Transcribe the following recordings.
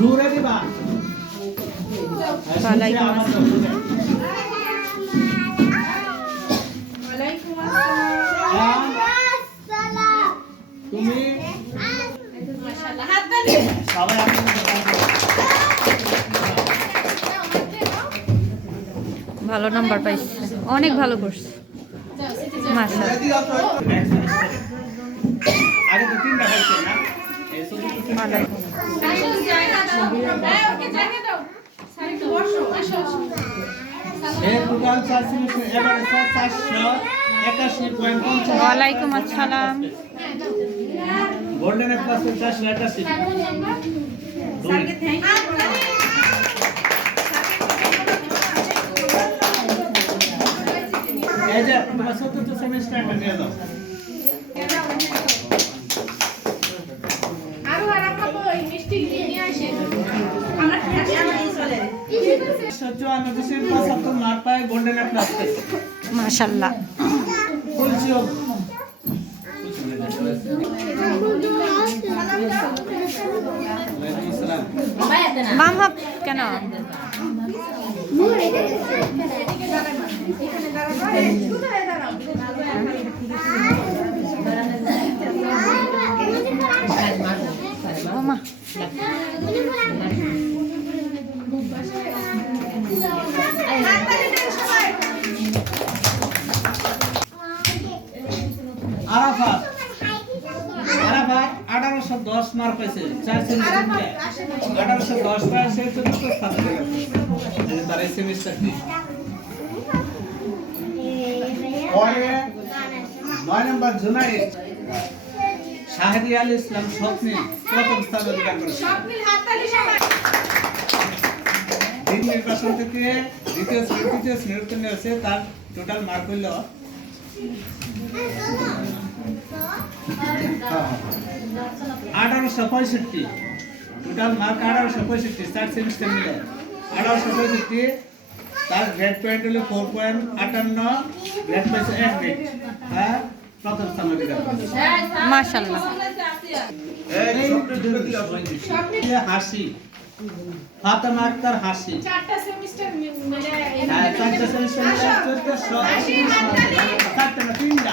দিবা ওয়ালাইকুম আসসালাম। তুমি মাশাআল্লাহ হাত ভালো নাম্বার পাইছে। অনেক ভালো করছে। মাশা আগে তো তিনটা হয়েছে না? এই শুধু তো তিনটা। আসো জায়গা দাও হ্যাঁ ওকে জায়গা দাও সারি তো বসো আসো আসো এ টোটাল চার সেমিস্টার এবারে স্যার চারশো একাশি পয়েন্ট পঞ্চাশ ওয়ালাইকুম আসসালাম গোল্ডেন প্লাস চারশো একাশি দুই হাত তালি এই যে তোমার চতুর্থ সেমিস্টারটা নিয়ে যাও মাশাল্লাহ। বাম হাত কেন? ওমা আঠারোশো দশ মার্ক পেয়েছে চার সেমিস্টার আঠারোশো দশ পায় সে চতুর্থ স্থানে তার এই সেমিস্টারটি পরে নয় নম্বর জুনাইদ শাহেদি আল ইসলাম স্বপ্নে প্রথম স্থান অধিকার করেছে। স্বপ্নিল হাত তালি সবাই তিন নির্বাচন থেকে দ্বিতীয় শ্রেণি তৃতীয় শ্রেণির জন্য হচ্ছে তার টোটাল মার্ক হইল আঠারোশো পঁয়ষট্টি। টোটাল মার্ক আঠারোশো পঁয়ষট্টি চার সেমিস্টার মিলে আঠারোশো পঁয়ষট্টি তার গ্রেড পয়েন্ট হলো ফোর পয়েন্ট আটান্ন গ্রেড পাইছে এক গ্রেড হ্যাঁ প্রথম স্থান অধিকার করেছে হাসি। ফাতেমা আক্তার হাসি। চারটা সেমিস্টার মিলে চারটা সেমিস্টার মিলে চারটা তিনটা।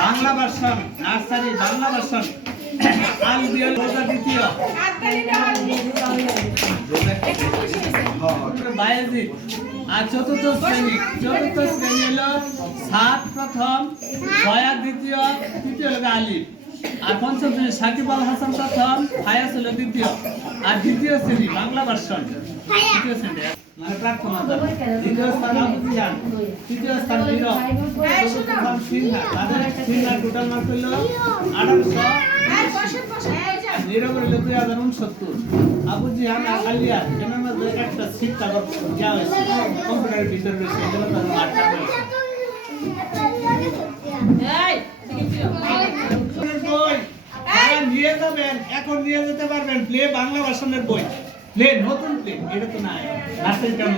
বাংলা ভাষণ নার্সারি, বাংলা ভাষণ আলবিয়ল রোজা দ্বিতীয়। তালি আর চতুর্থ শ্রেণি। চতুর্থ শ্রেণি সাত প্রথম, ছয়া দ্বিতীয়, তৃতীয় হলো আলিফ। আর পঞ্চম শ্রেণি সাকিব আল হাসান প্রথম ফায়াস হলো দ্বিতীয়। আর দ্বিতীয় শ্রেণি বাংলা ভার্সন। তৃতীয় শ্রেণি। মানে প্রার্থনা। দ্বিতীয় স্থান জিহান তৃতীয় স্থান নীরব চতুর্থ স্থান সিনহা। তাদের সিনহা টোটাল মার্ক হলো আঠারোশো। নিরবের দুই হাজার উনসত্তর। আবু জিহান আর আলিয়া এনার মধ্যে একটা সিট দেওয়া হয়েছে। কম্পিউটারের ভিতরে রয়েছে এগুলো তাদের রয়েছে নিয়ে যাবেন এখন নিয়ে যেতে পারবেন। প্লে বাংলা ভাষণের বই। প্লে নতুন প্লে এটা তো নাই। নার্সারি কেমন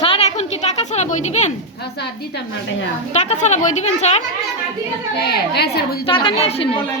স্যার এখন কি টাকা ছাড়া বই দিবেন? টাকা ছাড়া বই দিবেন স্যার? টাকা নিয়ে আসেন বলেন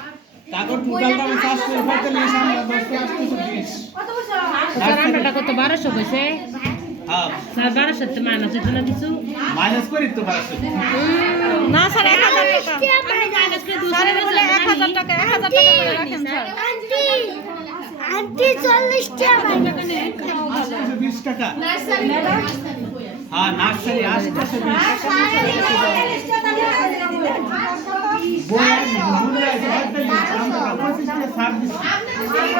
যে বইটা তাকে টোটাল দাম চারশো পঁয়তাল্লিশ আমরা দশটা আসতেছে বিশ কত বছর দামটা কত বারোশো কইছে হ্যাঁ। স্যার বারোশো তো মাইনাস হতো না কিছু? মাইনাস করি তো বারোশো। না স্যার এক হাজার টাকা। মাইনাস করে দুশো বলে এক হাজার টাকা এক হাজার টাকা করে রাখেন স্যার। আন্টি আন্টি চল্লিশ টাকা আটশো বিশ টাকা। নার্সারি হ্যাঁ নার্সারি আটশো বিশ বই আর